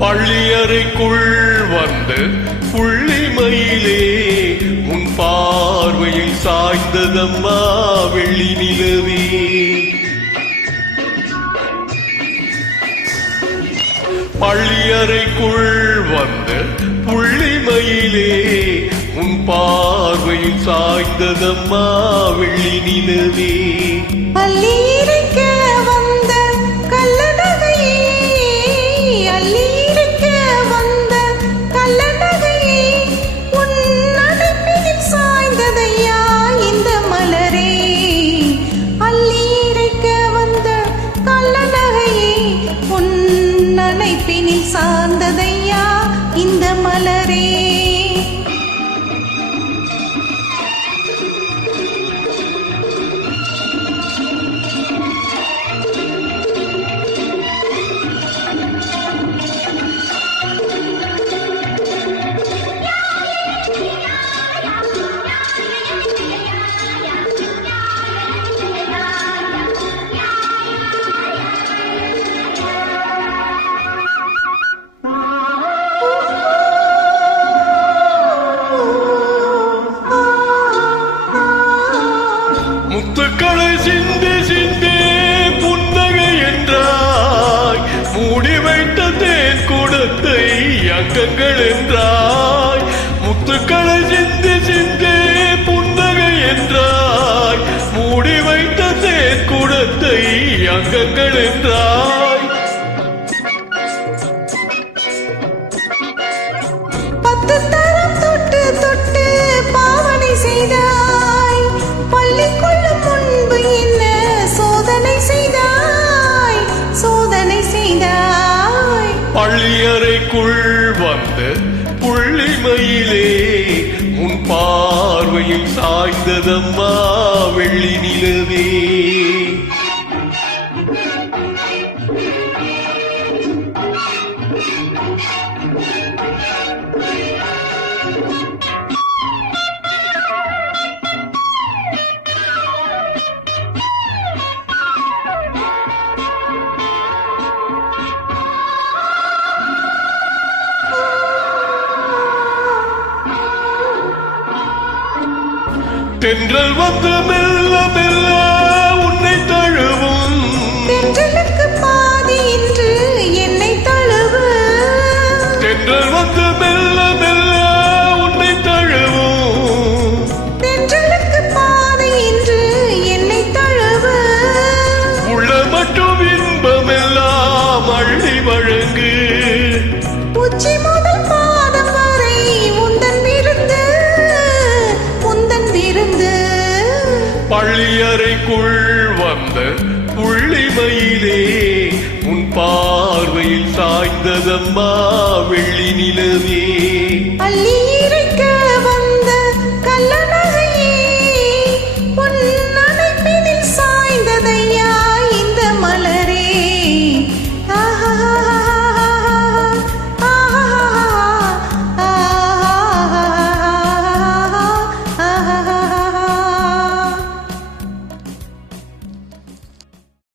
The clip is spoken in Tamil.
பள்ளியறைக்குள் வந்து புள்ளிமயிலே உன் பார்வையில் சாய்ந்ததம்மா வெள்ளி நிலவே. பள்ளியறைக்குள் வந்து புள்ளிமயிலே உன் பார்வையில் சாய்ந்ததம்மா வெள்ளி நிலவே. பள்ளியிருக்க வந்த கள்ளநகையே, அள்ளியிருக்க வந்த கள்ளநகையே, உன் அணைப்பினில் சாய்ந்ததையா இந்த மலரே. அள்ளியிருக்க வந்த கள்ளநகையே, உன் அணைப்பினில் சாய்ந்ததையா இந்த மலரே. முத்துக்களை சிந்தி சிந்தி புன்னகை என்றாய், மூடி வைத்த தேன் கூடத்தை அங்கங்கள் என்றாய். முத்துக்களை சிந்தி சிந்தி புன்னகை என்றாய், மூடி வைத்த தேன் கூடத்தை அங்கங்கள் என்றாய். பத்து தரம் தொட்டு தொட்டு பாவனை செய்தாய், பள்ளிக்குள்ளும் முன்பு என்ன சோதனை செய்தாய், சோதனை செய்தாய். பள்ளியறைக்குள் வந்து புள்ளிமயிலே உன் பார்வையில் சாய்ந்ததம்மா வெள்ளி நிலவே. தென்றல் வந்து மெல்ல மெல்ல உன்னை தழுவும், தென்றலுக்கு பாதி இன்று என்னை தழுவு. தென்றல் வந்து மெல்ல மெல்ல உன்னை தழுவும், தென்றலுக்கு பாதி இன்று என்னை தழுவு. உள்ள மட்டும் இன்பமெல்லாம் அள்ளி வழங்கு, உச்சி முதல் பாதம் வரை உந்தன் விருந்து, உந்தன் விருந்து. பள்ளியறைக்குள் வந்த புள்ளிமயிலே உன் பார்வையில் சாய்ந்ததம்மா வெள்ளி நிலவே. அள்ளியிருக்க